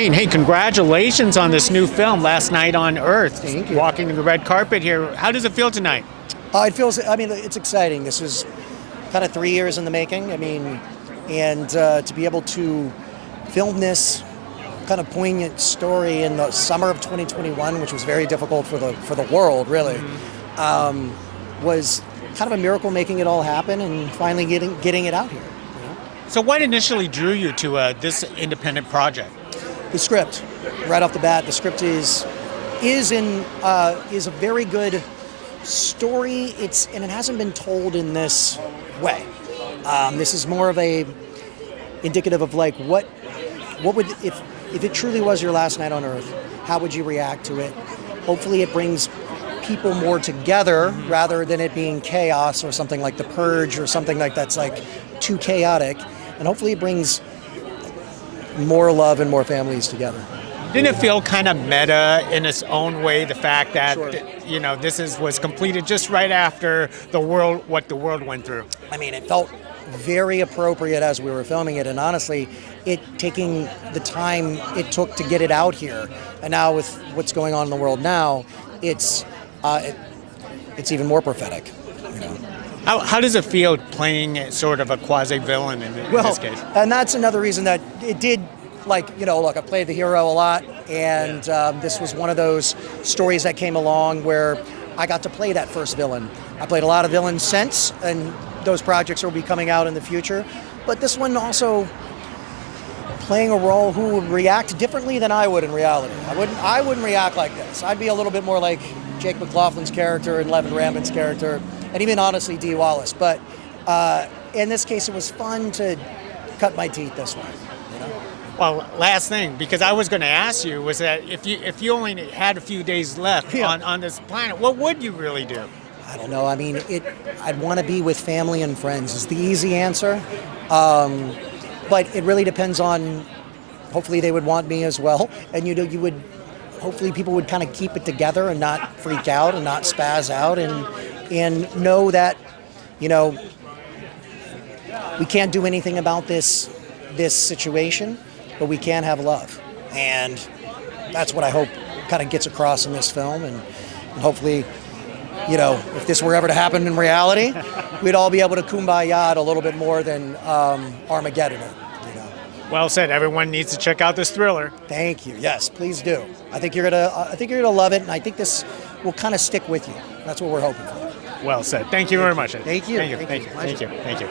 Great. Hey, congratulations on this new film, Last Night on Earth. Thank you. Walking the red carpet here. How does it feel tonight? It's exciting. This was kind of 3 years in the making. And to be able to film this kind of poignant story in the summer of 2021, which was very difficult for the world, really, was kind of a miracle making it all happen and finally getting it out here. You know? So what initially drew you to this independent project? The script, right off the bat, the script is a very good story. And it hasn't been told in this way. This is more of a indicative of like what would if it truly was your last night on Earth, how would you react to it? Hopefully, it brings people more together rather than it being chaos or something like The Purge or something like that's like too chaotic. And hopefully, it brings more love and more families together. Didn't it feel kind of meta in its own way, the fact that Sure. this was completed just right after what the world went through? It felt very appropriate as we were filming it, and honestly, it taking the time it took to get it out here, and now with what's going on in the world now, it's even more prophetic. How does it feel playing sort of a quasi-villain in this case? And that's another reason that it did, look, I played the hero a lot, and this was one of those stories that came along where I got to play that first villain. I played a lot of villains since, and those projects will be coming out in the future. But this one also playing a role who would react differently than I would in reality. I wouldn't react like this. I'd be a little bit more like Jake McLaughlin's character and Levin Rampin's character, and even honestly Dee Wallace. But in this case, it was fun to cut my teeth this way. Well, last thing, because I was going to ask you, was that if you only had a few days left on this planet, what would you really do? I don't know. I'd want to be with family and friends is the easy answer. But it really depends on, hopefully they would want me as well. And hopefully people would kind of keep it together and not freak out and not spaz out and know that, we can't do anything about this situation, but we can have love. And that's what I hope kind of gets across in this film. And hopefully, if this were ever to happen in reality, we'd all be able to kumbaya a little bit more than Armageddon it. Well said. Everyone needs to check out this thriller. Thank you. Yes, please do. I think you're gonna love it, and I think this will kind of stick with you. That's what we're hoping for. Well said. Thank you very much. Thank you. Thank you. Thank you. Thank you. Thank you.